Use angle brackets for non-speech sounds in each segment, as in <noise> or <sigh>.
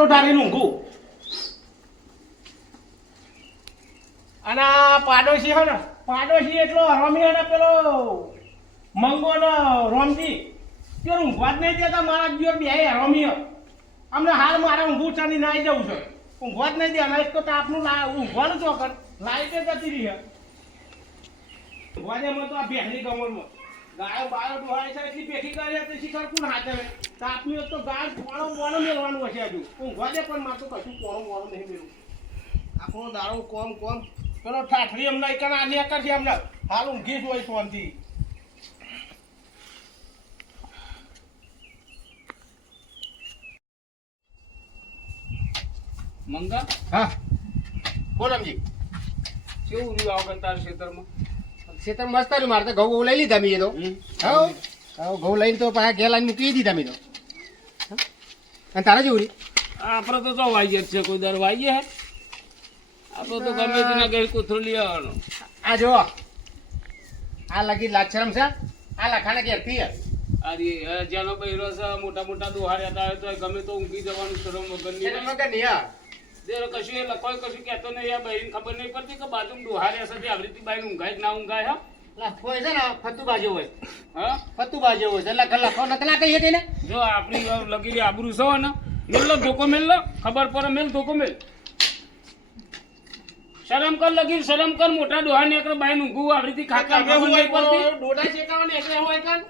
ખાટલો ઢાળીને ઊંઘું અને પાડોશી હે ને, પાડોશી એટલો રમી અને પેલો મંગો ને રોમજી, તે ઊંઘવા જ નહીં દેતા, મારા જીવ બે રમી હે. અમને હાલ મારા ઊંઘું ને નાઈ જવું છે ઊંઘવા જ નહીં દે અને તો તાપનું ઊંઘવાનું ચોકર લાઈટે જતી રહી હે. મને તો આ બેહની ગમણમાં ગાયો બાયો ડોહાય છે એટલી ભેગી કરી તો શિખર કોણ હાથે? તાપનું તો ગાય પોણો પોણો મેળવાનું હશે હજુ. ઊંઘવા દે પણ મારે તો કશું પોણો નહીં મેળવું. આખો દાડો કોમ કોમ. પેલો ઠાઠરી અમને એક આ નેકર અમને હાલ ઊંઘી જ હોય ફોનથી મંગા? હા. બોલમજી કેવું રહ્યું આ વખત તારા ખેતરમાં ખેતર મસ્ત રહ્યું મારે તો. ઘઉં લઈ લીધા મેં તો. હા ઘઉં લઈને તો પાછા ઘેર લાઈને મૂકી દીધા મેં તો? અને તારા જેવું આપણે તો તો વાઈએ છે કોઈ દર વાઈએ હે. આપણે તો ગમે તેના ઘેર કોથળો લઈ આવવાનો. આ જો. આ લગી લાક્ષરમ છે. આ લખાણે ઘેરથી. આ જેનો બૈરો છે મોટા મોટા દુહાર્યા હતા તો ગમે તો ઊંઘી જવાનું શરમ વગરની ખેતર વગર નહીં હા. કશું એ લખોય કશું કહેતો નહીં આ બહેન ખબર નહીં પડતી કે બાજુમાં દોહાર હશે તે બાઈ ઊંઘાય કે ના ઊંઘાય હા? હોય છે ને ફતુ બાજુ હોય. હા? ફતુ બાજુ હોય છે. લખ લખો નથી ના કહીએ તેને જો આપણી લગીરી આબરૂ છે ને? મેલ ધોકો મેલ ખબર પડે મેલ ધોકો મેલ. શરમ કર લગીર શરમ કર. મોટા ડોહા ને એકડે બાઈ ઊંઘું આવી રીતે ખાટલા હોય પડતી. ડોડા શેકાવાની એટલે હોય કાન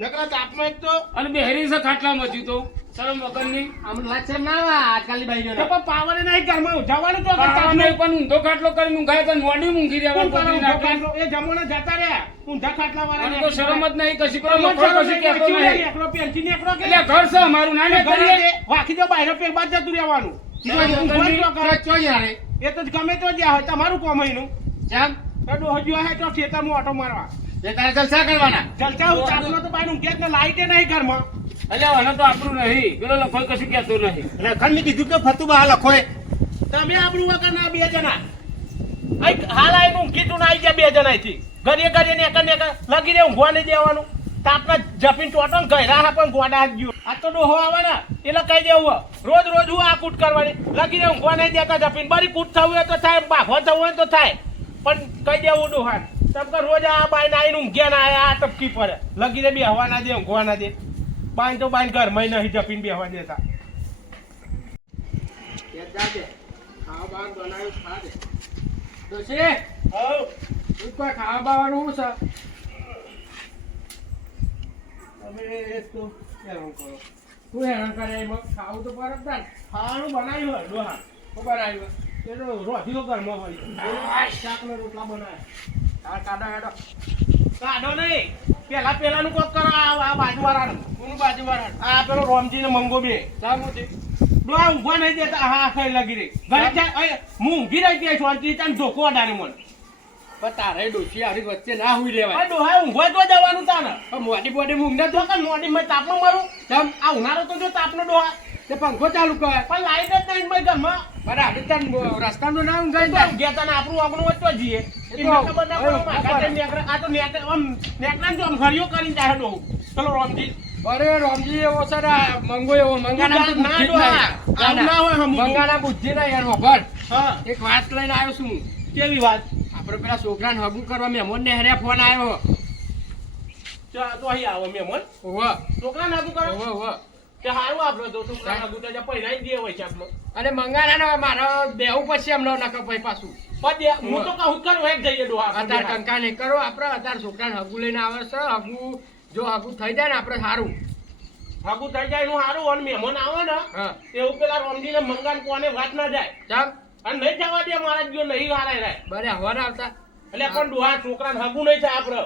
નકરા તાપમાં એક તો અને બેહરી છે ખાટલા હજી તો. શરમ વગરની? આમ લાક્ષરમ ના આવે આજકાલની બાઈઓ તો પણ પાવર નહીં ઘરમાં જવાનું તો તાપને તાપમાં પણ ઊંધો ખાટલો કરીને ઊંઘાય તો મોડી ઊંઘી રહેવાનું પકડી નાખે? એ જમવાના જતા રહ્યા ઊંધા ખાટલા વાળા તો શરમ જ નહીં કશી કરો તમે લખો કશું કહેતો નહીં. એકલો પેન્સિલ ને એકલો કે? એટલે ઘર છે અમારું ના ને ઘરે કરીએ. દો બહાર પેક બાદ જતું રહેવાનું. એ તો ગમે તો જ્યાં હોય તમારું કોમ હજુ જામ તો ડોહજીઓ હે તો ખેતરમાં ઓટો મારવા. તારે જલસા કરવાના? જલસા હું તાપમાં તો બાયનું ઊંઘે ને લાઈટે નહીં ઘરમાં. એટલે આને તો આપણું નહીં. પેલો લખો કશું કહેતો નહીં. લખન મેં કીધું કે ફતુ બા લખોય તમે આપણું વગર ના બે જણા. આઈ હાલ આઈને ઊંઘી તું ના આઈ ગયા બે જણા થી ઘરે ઘરે ને એક ને લગી લગીને ઊંઘવા નહીં દેવાનું. તાપના જપીન ટોટો ને ગયરા પણ ગોડા હાથ ગયો. આ તો ડોહો આવે ને એટલે કહી દેવું રોજ રોજ હું આ કૂટ કરવાની. લગીને ઊંઘવા નહીં દેતા જપીન. બરી કૂટ થવું હોય તો થાય બાફો થવું હોય તો થાય. પણ કહી દેવું ડોહાન તમ કે રોજ આ બાઈ ના આઈને ઊંઘ્યા ના આ ટપકી પડે લગીને બેહવા ના દે ઊંઘવા ના દે. બાઈ તો બાઈ ઘરમાં નહીં જપીન બેહવા દેતા. ખાવા બનાવ્યું કોઈ ખાવા બાવાનું શું છે? તમે તો હેરાન કરો. તું હેરાન કરે એમાં? ખાવું તો તાર. ખાવાનું બનાવ્યું હોય ડોહા. ખબર આવી એ તો રોધીઓ ઘરમાં હોય શાક રોટલા બનાવ્યા આ કાઢો કાઢો કાઢો નહીં. પેલા પેલાનું કોક કરો આ બાજુવાળાનું. કોનું બાજુ વાળા આ પેલો રોમજી ને મંગો બે. ચાલ મોટી. ડોહા ઊંઘવા નહીં દેતા. હા કઈ લગી રહી. ઘરે અય, હું ઊંઘી રહી ત્યાં શાંતિ તને ધોકો અડાડે મને. પણ તારે ડોશી આવી વચ્ચે ના હુઈ રહેવાય ડોહા ઊંઘવા તો જવાનું તાને. મોટી બોડી ઊંઘ તો કે મોડી મેં તાપમાં મારું. આ ઉનાળો તો જો તાપનો ડોહા. તે પંખો ચાલુ કર. પણ લાઈટ જ નહીં ભાઈ ઘરમાં. પણ આપણે તને રસ્તાનું ના ઊંઘાય જાય ગયા તને આપણું આગનું વચ્ચો જઈએ એમને ખબર ના પડે મારા ખાતે નેકળે. આ તો નેકળે, આમ નેકળાને જો આમ ઘડીઓ કરીને જાય ડોહું. પેલો રોમજી. અરે રોમજી એવો સર આ મંગો એવો મંગાના ના ડોહા. ના હોય મંગાના બુદ્ધિ ના યાર ખબર એક વાત લઈને આવ્યો છું કેવી વાત આપણે પેલા છોકરાને હગું કરવા મહેમાન ને હેરે ફોન આવ્યો તો અહીં આવો મહેમાન. છોકરાને આગું કરો. ઓવા આપણે તો છોકરાને આગું તો જ્યાં પહેરાઈ જ દે હોય શાકમાં. અને મંગાના મારે દેવું પછી એમનો નકર પછી પાછું. પણ હું તો કહું કરું, એક જઈએ ડોહા આપણે કંકા નહીં કરો આપણે અત્યારે છોકરાને હગુ લઈને આવે છે હગુ જો હગુ થઈ જાય ને આપણે સારું હગુ થઈ જાય એનું સારું અને મહેમાન આવે ને હા. એવું પેલા રોમજીને મંગાન કોને વાત ના જાય. અને નહીં જવા દે મારા જો નહીં હારાય રાય. બરે હવાના આવતા. એટલે પણ ડોહા છોકરાને હગું નહીં છે આપડે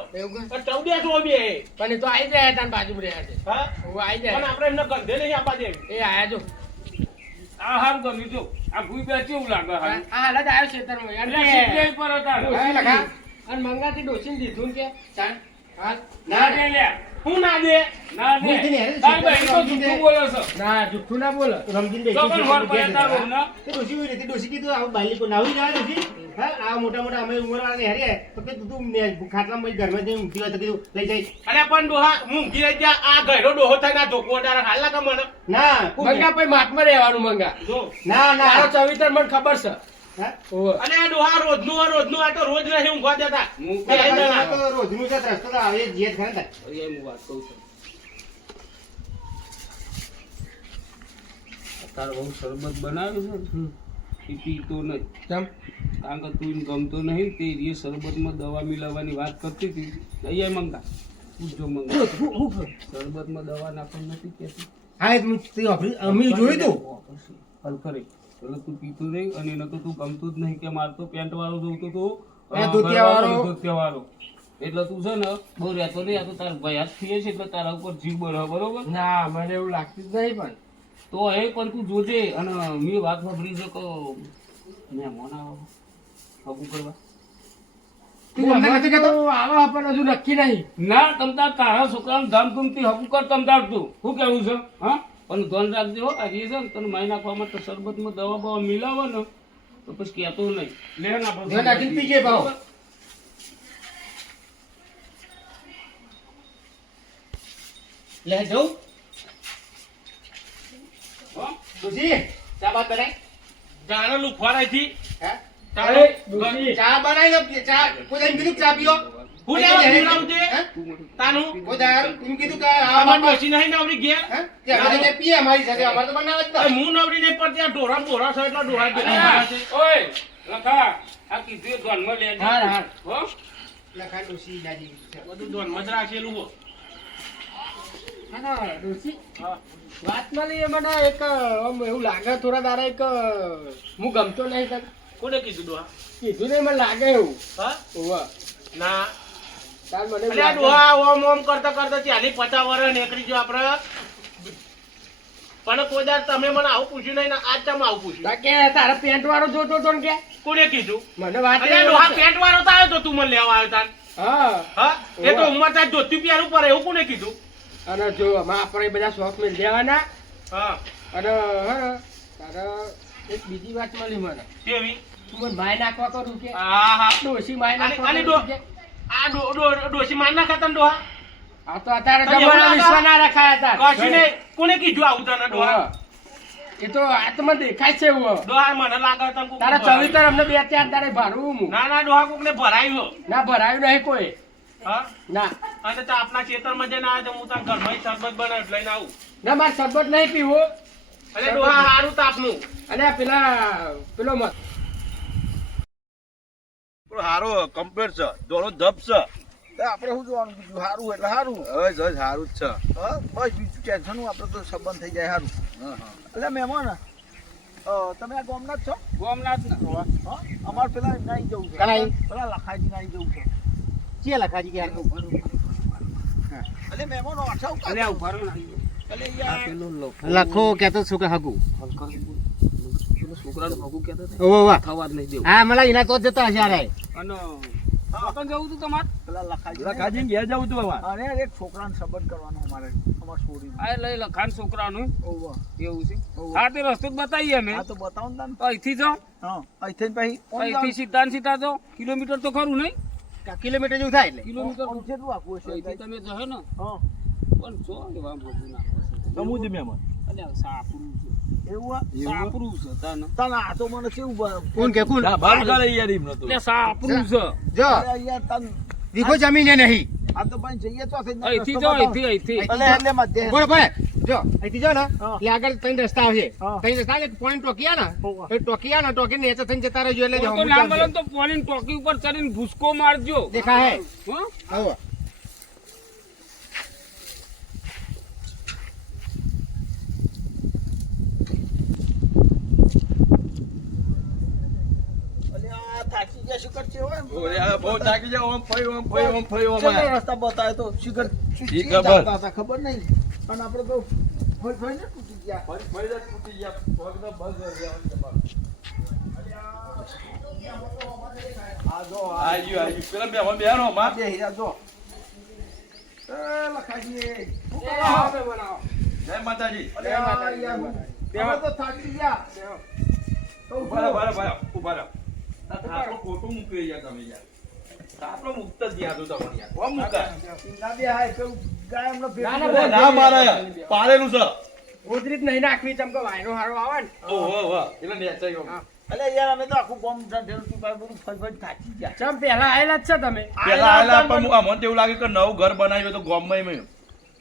પણ ચૌદે સો બે પણ તો આવી જાય તાન બાજુ રહ્યા છે હા? ઓવા જાય. પણ આપણે એમને ગંધે નહીં આપવા દે. એ આયા જો. આ હામ ગમ્યું જો. આ ભૂઈ બે કેવું લાગે હા આ હાલત આવ્યો ખેતરમાં એટલે કે- પર હતા. અને મંગાથી ડોસીને દીધું ને કે ચાલ હા ના લે લ્યા. હું ના દે? ના દે. તારી બહેન તો ભૂલથી બોલે છે. ના જુઠ્ઠું ના બોલો. રમજીન બેસી તો પણ ગયા, વર પડ્યા તારું ને? તે ડોશી એવી રીતે ડોશી કીધું આવું બાયલી કોઈ નાહી જવા ડોશી હા આ મોટા મોટા અમે ઉંમરવાળાને હેરે. તો કે તું ને ખાટલામાં ઘરમાં જઈને ઊંઘી હોય તો કીધું લઈ જાય અરે પણ ડોહા હું ઊંઘી રહી ગયા. આ ઘરનો ડોહો થાય ના ધોકો અડાડે હાલ લાગે ના મંગા પછી માથમાં રહેવાનું મંગા. ના ના. તારો ચવિતર મને ખબર છે. અને આ ડોહા રોજનું આ રોજનું આ તો રોજ નહીં ઊંઘવા દેતા રોજનું છે રસ્તો તો આવે જે ને. હું વાત કહું છું. તાર બહુ શરબત બનાવ્યું છે એ પીતો નહીં કેમ? કારણ કે તું એને ગમતો નહીં તે એ શરબતમાં દવા મિલાવવાની વાત કરતી હતી. અહીંયા મંગા. પૂછજો મંગા. <coughs> શરબતમાં દવા નાખવાની નથી કહેતી. હા એ અમે જોયું તું? હલ કરે એટલે તું પીતું નહીં અને એને તો તું ગમતું જ નહીં કે મારે તો પેન્ટ વાળો જોઉતો તો વાળો એટલે તું છે ને બહુ રહેતો નહીં આ તો તારા ભાઈ જ થઈએ છે એટલે તારા ઉપર જીવ બરાબર બરોબર? ના મને એવું લાગતું જ નહીં પણ. તો એ પણ તું જોજે અને મેં વાત સાંભળી છે કે મહેમાન આવો હગું કરવા ના તમતા તારા છોકરા ધામધૂમથી હગું કર તમતાર તું. શું કેવું છે હા? પણ ધ્યાન રાખજો આ રીઝન તને મારી નાખવા માટે શરબતમાં દવા બવા મિલાવો ને તો પછી કહેતો નહીં. લે ને આપણે ધ્યાન રાખીને પીજે ભાવ. લે જવું હો? ડોશી. ચા બાત બનાય? લુખવાડાથી હે? તારે ચા બનાવી લો ચા કોઈ દાડે કીધું ચા પીઓ? વાતમાં લઈએ મને એક એવું લાગે થોડા દારા એક હું ગમતો નહીં તને. કોને કીધું કીધું નહીં મને લાગે એવું. હા? ના. તાર મને એવું ડોહા ઓમ ઓમ કરતા કરતા ચાલી પચાસ વર્ષ નીકળી ગયો આપડે પણ કોઈ દાડ તમે મને આવું પૂછ્યું નહીં આજ તમે આવું પૂછ્યું. કે તારા પેન્ટ વાળો જોતો તો કે? કોને કીધું? મને વાત ડોહા પેન્ટ વાળો તો આવ્યો તો તું મને લેવા આવ્યો તાન હા. હા? એ તો ઉંમર તાર ધોતી પહેરવું પડે એવું કોને કીધું? અને જો આપણે બધા શોખ મેળ દેવાના હા. અને હા તારા એક બીજી વાત મળી મને. કેવી? તું મને માય નાખવા કરું હા હા. નાખવા કે? આ ડો- ડો- ડોશી માર ના ખાતા ને ડોહા? આ તો અત્યારે જમાના? વિશ્વ ના રખાયા હતા. કશી ને કોને કીધું આવું તને ડોહા. એ તો આ તો મને દેખાય છે એવું. ડોહા મને લાગે તને તારા. ચવિતર અમને બે ચાર તારે ભાડું હું. ના ના ડોહા કોક ને ભરાયું. ના ભરાયું નહીં કોઈ. હા? ના. અને તો આપણા ખેતરમાં જઈને આવે તો હું તને ઘરમાં શરબત બનાવી લઈને આવું. ના મારે શરબત નહીં પીવું. અને ડોહા હારું તાપનું. અને પેલા પેલો મત પણ હારો કમ્પ્લીટ છે. દોનો ધપ છે. તો આપણે શું જોવાનું? બીજું સારું એટલે સારું હવે હજ સારું જ છે. હા બસ બીજું ટેન્શન આપણે તો સંબંધ થઈ જાય સારું હા, હા. એટલે મહેમાન તમે આ ગોમનાથ છો? ગોમનાથ ને. હા અમારે પેલા નાઈ જવું છે? પેલા લખાજી નાઈ જવું છે. ચે લખાજી કે યાર એટલે મહેમાનો અઠાવ ઉતાર ઉભારો આ યાર પેલો લખો. કે તો શું કે હગું? છોકરાનું હગું કહેતો હતો. ઓવા ઓવા થવા જ નહીં દેવું. હા મને એના તો જતા હશે યાર અને વતન જવું તું તમારે? પેલા લખાજી લખાજી ઘેર જવું તું અમારે અને એક છોકરાને સંબંધ કરવાનો અમારે અમારે છોડી આ લઈ લખાણ છોકરાનું. ઓવા એવું છે. હા તે રસ્તો જ બતાવીએ અમે. આ તો બતાવો ને તને. તો અહીંથી હા અહીંથી પછી અહીંથી સીધા સીધા જાઓ કિલોમીટર તો ખરું નહીં? કિલોમીટર જેવું થાય એટલે. કિલોમીટર કેટલું આખું હશે અહીંથી તમે જશો ને. હા. પણ જો એવા નાખો. સમુદ્ર અલ્યા, સાપરું છે. એવું સાપરું છે તને. તને આ તો મને કેવું કોણ કે કોણ? બાર કરે યાર એમને તો. એટલે સાપરું છે. જો. યાર તને. વીઘો જમીન નહીં. આ તો ભાઈ જઈએ તો અહીંથી રસ્તો અહીંથી અહીંથી. એટલે એટલે મધ્ય બોલો બોલે જો અહીંથી જો ને. એટલે આગળ ત્રણ રસ્તા આવશે. ત્રણ રસ્તા આવે પોઈન્ટ ટોકિયા ને. ટોકીયા એ ટોકિયા ને ટોકી નીચે થઈને જતા રહેજો એટલે તો જવાનું ના ચાલશે. મળે ને તો પોલીન ટોકી ઉપર ચડીને ભૂસકો મારજો. દેખાય. હે. હો? થાકી ગયા શું કરશે બહુ થાકી જાવ રસ્તા બતાવે તો? શિખર ખબર. ખબર નહીં. પણ આપણે તો ફરી ફરીને તૂટી ગયા. ફરી ફરી તૂટી ગયા. પગ તો બસ રહેવાનું આ જો ગયું ગયું મહેમાન બે હીરા જો. એ લખાજી જય માતાજી. અરે આ યાર, તો થાકી ગયા. તો ઊભા રહો, ઊભો. ઊભા રહો, ઊભા રહો, ઊભા રહો. આ થાપલો ખોટું મૂકી યાર તમે યાર. થાપલો મુક્ત જ યાર તો યાર. કોણ મૂકે? ના બે હાય, પેલું ગાય હમણાં ના, ના, કરે. અરે ના મારે યાર છે. ગોદરી નહીં નાખવી ચમ કે હારો આવે ને. ઓહો ઓહો એટલે નેચાઈ ગયો. અલે યાર અમે તો આખું બોમ્બ બધું થાકી ગયા ચમ પેલા આયેલા જ છે તમે? પેલા આયેલા પણ હું- મને એવું લાગે કે નવું ઘર બનાવ્યું તો ગોમમાં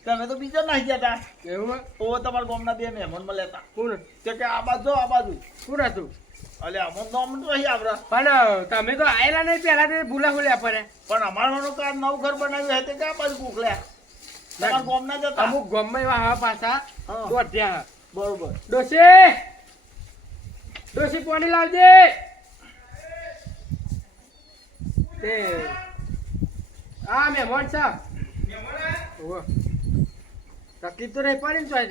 તમે તો બીજા નાખી ગયા તા. એવું તો તમારા ગામના બે મહેમાનમાં લેતા. કોણ તે કે આ બાજુ આ બાજુ. કોણ હતું? અલે અમન નામ તો નહીં આપડા પણ તમે તો આયેલા નહીં પેલા તે ભૂલા ભૂલ્યા પડે પણ અમારું કાર નવું ઘર બનાવ્યું હે તે કે આ બાજુ મોકલ્યા તમારા ગામના જ હતા અમુક ગમે એવા હા. પાછા બરોબર. ડોશી! ડોશી પાણી લાવજે! તે આ મહેમાન સાહેબ ઓહો. તકલીફ તો નહીં પડી ને ચોય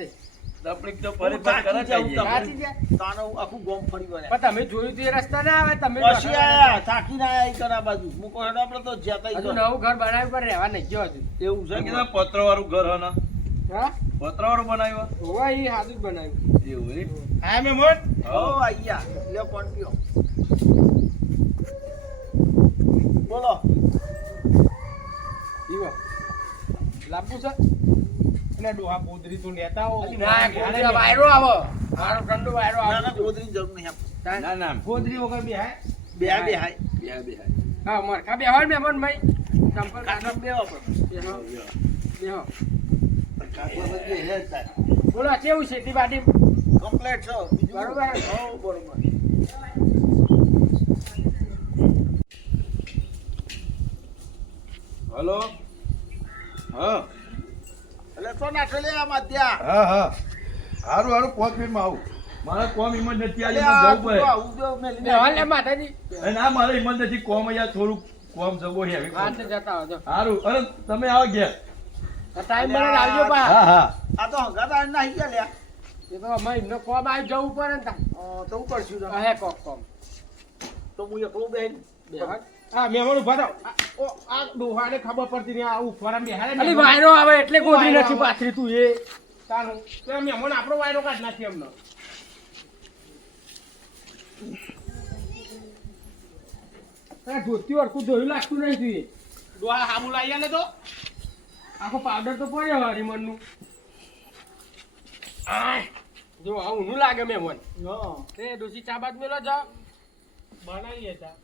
તકલીફ તો ફરી ફરી કરે થાકી જાઉં કઈ યાર. સાચી છે તાનો આખું ગોમ ફરી પણ તમે જોયું તો એ રસ્તા ના આવે તમે પછી આયા થાકીને આયા ઈ કરા બાજુ. હેડો આપણે તો જ્યાં હજુ ત્યાં નવું ઘર બનાવ્યું પણ રહેવા નહીં ગયો હજુ. એવું છે કે પતરાવાળું ઘર હના? હા? પતરાવાળું બનાવ્યું હોવા એ હાજુ બનાવ્યું. એવું? હા મેમોન હા. ઓ આયા. લ્યો કોણ પીઓ બોલો. ઈવો. લાંબુ છે? અને ડોહા પોદરી તો લેતા આવો. ના ગોદરી વાયરો આવો. મારો ઠંડો વાયરો આવો ના ગોદરી જરૂર નહીં ના ના ગોદરી વગર બી હાય. બે બે હાય. બે બે હા મરખા બે હોય મન ભાઈ. સંપર્ક કાકા બે બેહો બેહો. કાકા બધે હે બોલો કેવું ખેતી બાટી કમ્પ્લેટ છો? બરોબર. હો બરોબર. હલો? હા એટલે તો લે આમાં ત્યાં. હા હા. હારું હારું પાંચ મિનિટમાં આવું. મારે કોમ ઇમરજન્સી નથી આવી જવું પડે. આવું જો મેલી દે. બેહો લે માતાજી. ના મારે ઇમરજન્સી કોમ અહીંયા થોડુંક કોમ જવો છે હારું અરે તમે આવો ગયા ટાઈમ મળે તો આવજો પા હા હા. આ તો હંગાત નાહી ગયા લ્યા. એ તો અમે એમને કોમ આવી જવું પડે ને તા હું કોમ કોમ. તો હું એકલો બેન બેહો. હા મહેમાન ઊભા થાવ આ- આ ડોહાને ખબર પડતી નહીં આ ઉફારા બેહાડે ને અલી મહેમાન. વાયરો આવે એટલે ગોદી નથી પાથરી તું એ. તાનું. તો આ મહેમાન આપણો વાયરો કાઢ નાખી ધોતી ધોયું લાગતું નહીં તું ડોહા હામુ લાવી આલે તો. આખો પાવડર તો પડ્યો હરીમનનું જો આ ઊનું લાગે મેં મન એ ડોસી ચા બાદ મેલો જાઓ બનાવીએ ચા.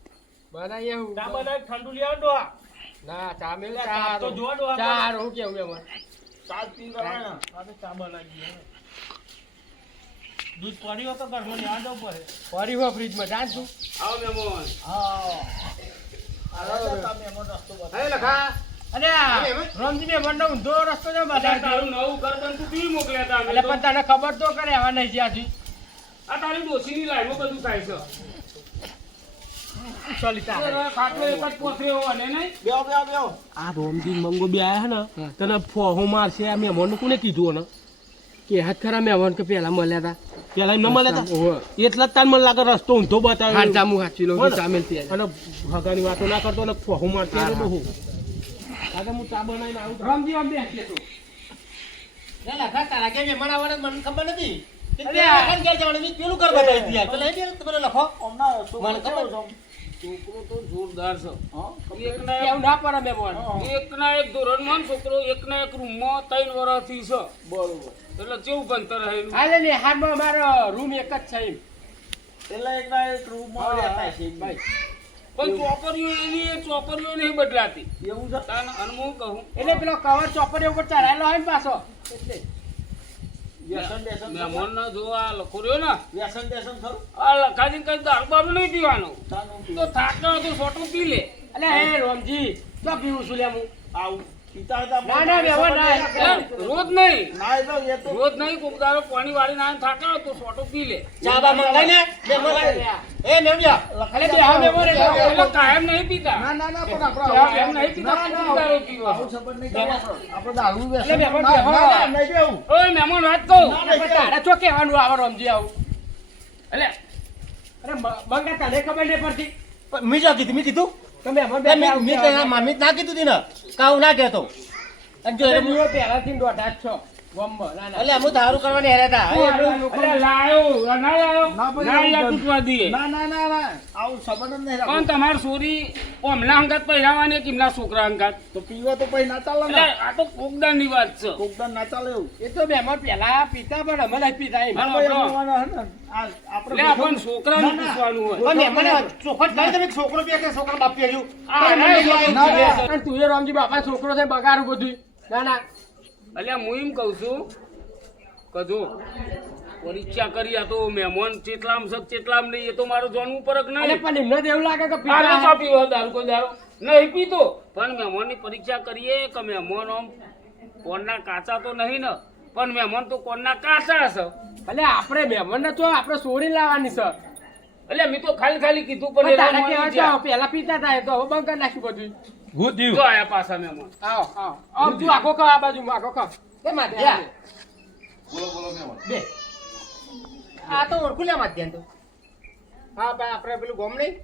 બનાવીએ હું? ચા બનાવી ઠંડુ લઈ આવો ડોહા ના ચા મેલ ચા ચા તો જો ડોહા ચા હું કેવું મહેમાન ચા. પી રહ્યા ને. ચા બનાવી દૂધ પડ્યું હોય તો ઘરમાં લેવા પડે. ફરી હો ફ્રીજમાં. જાણ છું આવો મહેમાન હા. લખા. અરે રમજી ને નો ઊંધો રસ્તો છે તારું નવું ઘર બનતું તું મોકલ્યા એટલે પણ તને ખબર તો કરે આવા નહીં જ્યાંથી. આ તારી ડોશીની લાઈનમાં બધું થાય છે. આ રોમજી મંગો બે આયા ને તને ફોહો મારશે આ મહેમાન કોને કીધું ને કે હાથ ખરા મહેમાન કે પેલા મળ્યા પેલા એમને મળ્યા હતા હતા એટલા જ તાર મને લાગે રસ્તો ઊંધો હાર બતાવ્યો જામું હાચી લો બોલો. ચા અને ભગાની વાતો ના કરતો ને ફોહો મારતી હા, બહુ આજે હું. ચા બનાવીને આવું. રમજી આમ બેસ તું. તારા કે મહેમાન આવવાના મને ખબર નથી. પેલું કર પેલા લખો. મને ખબર. છોકરો તો જોરદાર છે. હા. એકના કેવું ના પડે મહેમાન એક એકના એક ધોરણમાં છોકરો એકના એક રૂમમાં ત્રણ વર્ષથી છે. બરોબર. એટલે કેવું ભણતર હે હાલે ને હાલમાં અમારો રૂમ એક જ છે એમ. એટલે એકના એક રૂમમાં રહેતા છે ભાઈ. પણ ચોપરીઓ એની એ ચોપરીઓ નહીં બદલાતી. એવું છે? તાન અને હું કહું. એટલે પેલો કવર ચોપરીઓ ઉપર ચડાયેલો હોય ને પાછો. એટલે. વ્યસન બેસન ખરું? મહેમાનને જો લખો રહ્યો ને. વ્યસન બેસન ખરું આ લખાજી કઈ દારૂ બારૂ નહીં પીવાનું. તો પીવું. થાકતો તો સોટું પી લે. અલે હે રોમજી તો પીવું છું લે હું? આવું. ના. રોજ નહીં. રોજ નહીં પાણી વાળી ના થાકે તો સોટું પી લે. ચા મંગાઈ ને એ મેમ્યા અલે બે હા મહેમાન એટલે એટલે કાયમ નહીં પીતા. ના ના ના પણ આપણે કાયમ નહીં પીતા કોક પીવો. આવું સંબંધ નહીં કરવાનો. આપણે દારૂ વ્યસન એટલે મહેમાન ના, બેહો. ના, ના, નહીં બેહવું. ઓય મહેમાન વાત કહું. તારે ચો કહેવાનું આવે રોમજી આવું? એટલે અરે મ- મંગા તને ખબર નહીં પડતી. મી જો કીધું મી કીધું? તો મહેમાન બે બે મી મી તો એના મામી જ ના કીધું તી ને. કાઉ ના કહેતો? જો તમે પહેલાથી દોઢા છો. કરવાની હેરે હતા હું આટલા લોકો- અરે લાયો ના લાયો ના ભાઈ, ના એવું યાર જરૂર. તૂટવા દઈએ. ના ના ના ના આવું સંબંધ નહીં પણ તમાર સોરી ઓમલા અંગાત પહેરાવાની કિમના છોકરા અંગાત? તો પીવા તો પછી ના ચાલે ને. આ તો કોકદાનની વાત છે. ના ચાલે એવું. એ તો મહેમાન પહેલા પીતા પણ અમે નહીં પીતા એમ. આપણો. છોકરાને. પૂછવાનું હોય. પણ મહેમાને તમે છોકરો પીએ કે છોકરો બાપ પીએ તું રામજી બાપા છોકરો છે બગાડું બધું ના ના. અલ્યા હું એમ કહું છું કે જો પરીક્ષા કરી આ તો મહેમાન ચેટલામ છે ચેટલામ નહીં એ તો મારું જોવાનું પરક નહીં. પણ એમને તો એવું લાગે કે પીતા ચા પીવો દારૂ કોઈ દારૂ. નહીં પીતો. પણ મહેમાનની પરીક્ષા કરીએ કે મહેમાન આમ કોણના કાચા તો નહીં ને પણ મહેમાન તો કોણના કાચા છે. એટલે આપણે મહેમાન ને તો આપણે સોરી લાવવાની છે. એટલે મેં તો ખાલી ખાલી કીધું પણ પહેલા પીતા હતા તો હવે બંધ કરી નાખ્યું બધું હું જો આયા પાછા મહેમાન. આવો આવો. આવ તું આખો ખા આ બાજુ આખો ખા એ માથે યા. આવે. બે. આ તો ઓળખું લે માધ્યમ તો. હા પણ આપણે પેલું ગોમ નહીં?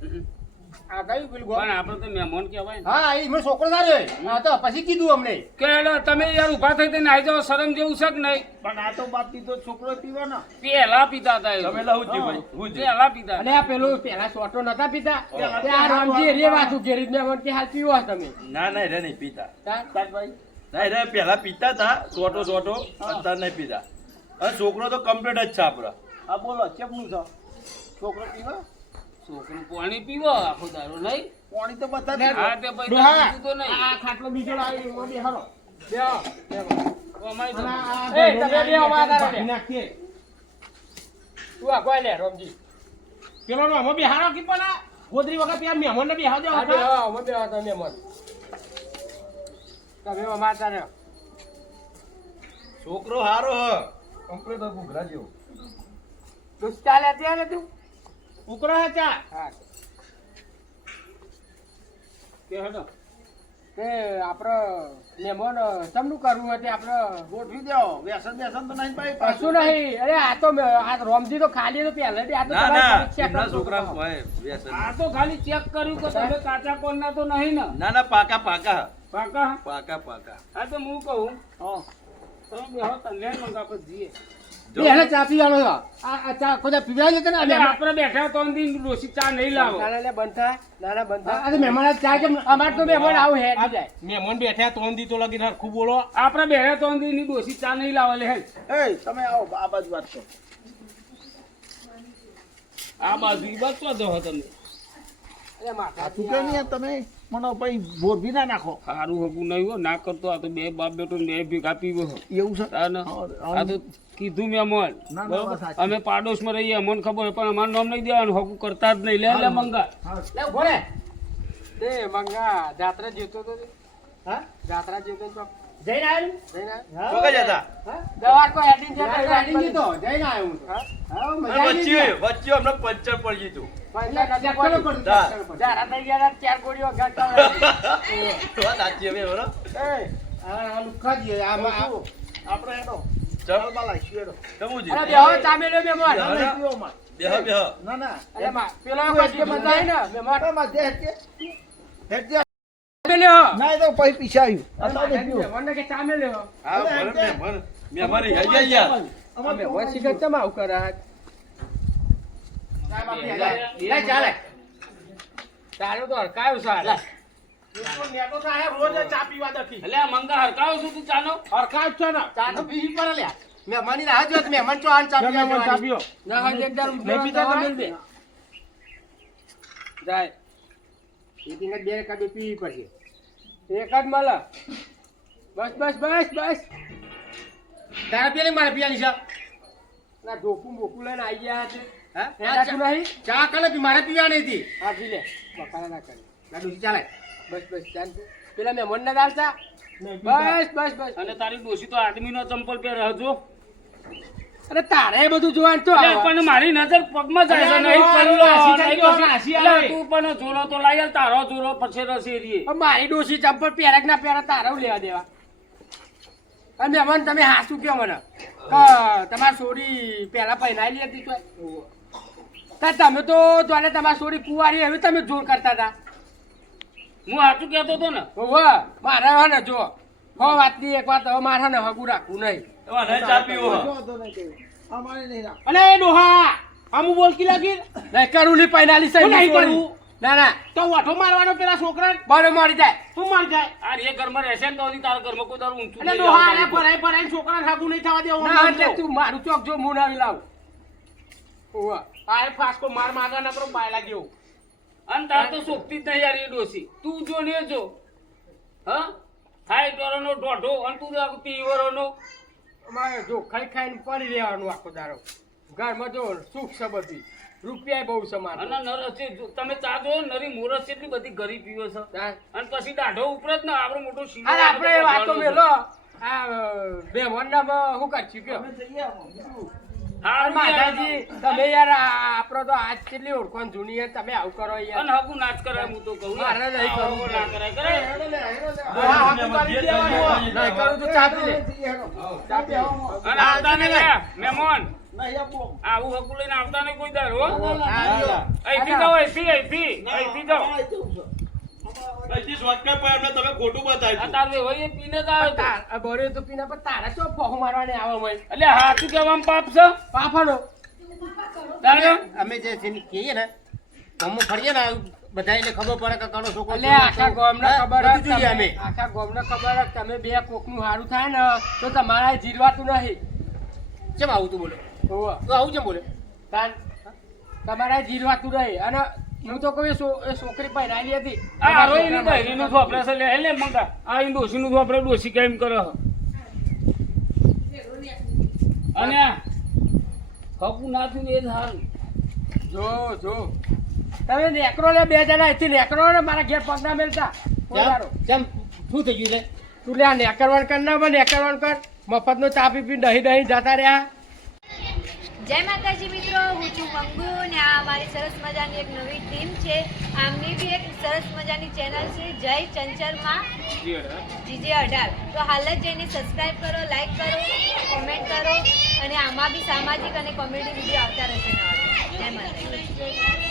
આ પેલું ગોમ પણ આપણે તો મહેમાન કહેવાય હા એ મને છોકરો ના હોય હા તો પછી કીધું અમને. કે તમે યાર ઊભા થઈ થઈને આવી શરમ જેવું છે કે નહીં? પણ આ તો છોકરો પીવાના પીતા હતા તમે લોકો. લાવું ભાઈ હું જ પહેલા પીતા અને આ પેલું પેલા સોટો નતા પીતા? આ રામજી રે વાતું ઘેરી જ મહેમાન કે હાલ પીવો તમે. ના ના રે નહીં પીતા. ભાઈ ના રે પેલા પીતા હતા સોટો સોટો અત્યારે નહીં પીતા. અને છોકરો તો કમ્પ્લીટ જ છે આપડે હા બોલો કેમનું છે? છોકરો પીવા? છોકરું પાણી પીવો આખો દારો નહીં? પાણી તો બધા હા તે ભાઈ દારૂ નહીં. આ ખાટલો બીજો લાવી એમાં બી હારો બેહો. અમારી તો- એ, તમે બે અમારા ભાખરી નાખીએ. તું આ કોઈ લે રામજી. પેલો નો અમે બિહારો કી પણ ગોદરી વખત ત્યાં મહેમાન ને બિહાર તમે મહેમાન. તમે અમારા રહો છોકરો હારો હ. કમ્પ્લીટ ઘૂઘરા જેવો તું ચાલે ત્યાં તું? ઉકળો હે ચા હા. કે હેડો. કે આપણે મહેમાન તમનું કરવું હોય તે આપણે ગોઠવી દો. વ્યસન વ્યસન તો નહીં ભાઈ કશું નહીં. અરે આ તો આ રોમજી તો ખાલી તો પહેલેથી આ તો ના ના છોકરા. હોય વ્યસન. આ તો ખાલી ચેક કર્યું કે તમે કાચા કોણના તો નહીં ને? ના ના પાકા પાકા. પાકા? પાકા પાકા. હા તો હું કહું. તમે બેહો તને મંગા પર જઈએ. હેને ચા પીવાનો. આ આ ચા કોઈ પીવડાવી લેતા ને. આપણે બેઠા તો દિન ડોસી ચા નહીં લાવો. નાના બનતા બંધ નાના બંધ. અરે મહેમાન ચા કે અમાર તો મહેમાન આવું હે જાય. મહેમાન બેઠા તો દી તો લગીને હરખું બોલો. આપણે બેઠા તો દિનની ડોસી ચા નહીં લાવે લે હે એ તમે આવો આ બાજુ વાત કરો. આ બાજુ વાત તો જવો તમે અરે માથા આ ચૂકે નહીં તમે? મને પછી બોરભી ના નાખો. સારું હગું નહીં હો ના કરતો. આ તો બે બાપ બેટો બે ભેગા પીવો એવું છે? આ તો કીધું મેં મન સાચી. અમે પાડોશમાં રહીએ અમને ખબર હોય પણ અમારું નામ નહીં દેવાનું. હગું કરતા જ નહીં. લે લે મંગા. લે ઊભો તે મંગા જાત્રા જીવતો તો હા? જાત્રા જીવતો તો જઈને આવ્યો? જઈને. જતા? દવા જતા આવ્યો, જઈને જઈને આવ્યો હું હા? હા, મજા આવી વચ્ચે વચ્ચે અમને પંચર પડી ગયું પૈસા નથી ચેક કરવું પડી. પડે, ચેક કરવું પડે. જારા થઈ ગયા હતા, ચાર ગોળીઓ ઘાટા <laughs> વાત સાચી હવે બરો. એ, આ આ લુખ્ખા જ છે. આમાં આ- આપણે હેડો. ચમ. ચાલમાં લાગશું હેડો? ચમુજી અરે બેહો ચામે લે મહેમાન બેહો. ના, તો પછી પીછાયું. મહેમાનને કે ચામે લે હા ભલે મેં મેં અમારી હઈ જાય યાર. આ મહેમાન શીખે કેમ આવું કરે આ? ચા બાપી, લે, લે, ચાલે. તારું તો હરકાયું સારું. તો નેટો સાહેબ રોજ ચા પીવા દખી એટલે આ મંગા હરકાવો છું તું ચાનો હરખા જ છે ને ચા તો પીવી પડે લ્યા. મહેમાનની રાહ જોત, મહેમાન ચો હાલ એક એ દિને બે કાડો પીવી પડશે. એક જ મળે બસ બસ બસ બસ તારા પેલી મારે પીવાની છે ના ઢોકું બોકું લઈને આવી ગયા છે ચા કાલે મારે પીવા નહીં હતી. હા પી લે. બકાલા ના કરે. ના, ચાલે. બસ બસ ચાલ. પેલા મેં મન ના દાલતા બસ બસ બસ. અને તારી ડોસી તો આદમીનો ચંપલ પે હજો? અરે તારે બધું જોવાનું તો પણ મારી નજર પગમાં જાય છે નહીં પલ્લો, નહીં. તું પણ જોરો તો લાઈ આલ, તારો જોરો પછી રસી રીએ મારી ડોસી ચંપલ પહેરે ના પહેરે તારે લેવા દેવા? અને મહેમાન તમે હાસું કયો મને. તમારી છોરી પહેલા પહેરાયેલી હતી તો તા તમે તો જોને તમારી છોડી કુંવારી એવી તમે જોર કરતા હતા હું સાચું કહેતો હતો ને? હોવે મારે હે ને જો હો વાતની એક વાત હવે મારે ને હગું રાખવું નહીં. ચા પીવો. અને ડોહા આમું બોલકી લાગી? નહીં કરું લી પૈનાલી સહી નહીં કરું. ના ના. તો વાઠો મારવાનો પેલા છોકરા બરો મારી જાય. તું માર જાય? આ એ ઘરમાં રહેશે ને તો તારા ઘરમાં કોઈ તારું ઊંચું એટલે ડોહા આવવાનું. ભરાય ભરાય છોકરા છોકરાને નહીં થવા દેવું ના એટલે તું મારું ચોક જો મું નાવી લાવું. ઓવા આ ફાસકો માર માગા નકરો બાયલા જેવો. અને તાર તો સોપતી જ નહીં યાર એ ડોસી. તું જો ને જો. હા? ખાઈ નો ઢોઢો અને તું તો પીવરોનો. અમારે જો ખાઈ ખાઈને પડી રહેવાનું આખો દારો ઘરમાં જો સુખ છે બધી. રૂપિયા બહુ છે મારે. અને નર છે તમે ચા જો નરી મોરસ એટલી બધી ગરીબ પીવો છે. અને પછી દાઢો ઉપર જ ને આપણો મોટો શીરો અરે આપણે વાતો મેલો. આ બે વનના શું કરશું કયો? માતાજી તમે યાર આપણો તો આજ કેટલી ઓળખો જૂની યાર. તમે આવું કરો યાર. અને હગું નાચ કરે હું તો કહું મારે નહીં કરવું. આવું ના કરે કરે હેડો લે, હેડો લે. ડોહા હાગું કરી દેવાનું નહીં કરું તો ચાપી લે. ચાપી. અને આવતા ને મહેમાન. આવું હકુ લઈને આવતા ને કોઈ દર હો. હા, અહીંથી જાઓ અહીંથી અહીંથી અહીંથી જાઓ આ જવું છે. અહીંથી shortcut પર એમને તમે ખોટું બતાવ્યું તાર વેવાઈએ પીને જ આવ્યો આ બોરે તો પીના પર તારા ચો ફોહો મારવાને આવે મય એટલે હાથું કહેવામાં પાપ છે? પાફાનો. તારે? અમે જે કહીએ ને ગામમાં ફરીએ ને ખબર પડે કે કનો છોકરો એટલે આખા ગામને ખબર જોઈએ તમે- અમે. આખા ગામને ખબર તમે બે કોકનું હારું થાય ને તો તમારા જીરવાતું નહીં. કેમ આવું તું બોલે. આવું કેમ બોલે? તાન તમારા જીરવાતું નહીં. અને હું તો કોઈ સો- એ છોકરી પહેરાયેલી હતી. આ હારો એની બહેરીનું નું આપણે છે લે લે મંગા. આ એની ડોશીનું નું આપણે ડોશી કેમ કરે. અને આ હગું ના થયું એ જ જો જો. તમે નેકરો લે બે જણા અહીંથી નેકરો ને મારા ઘેર પગના મેલતા. જેમ શું થઈ ગયું લે? તું લે આ નેકરવાન કર ના બને નેકરવાન કર. મફતનો ચા પી પી દહીં દહીં જતા રહ્યા. જય માતાજી મિત્રો હું છું મંગુ ને આ અમારી સરસ મજાની એક નવી ટીમ છે. આમની બી એક સરસ મજાની ચેનલ છે જય ચંચરમાં જીજે અઢાર. તો હાલ જ જઈને સબસ્ક્રાઈબ કરો લાઈક કરો કોમેન્ટ કરો અને આમાં બી સામાજિક અને કોમેડી વીડિયો આવતા રહેશે જય માતાજી.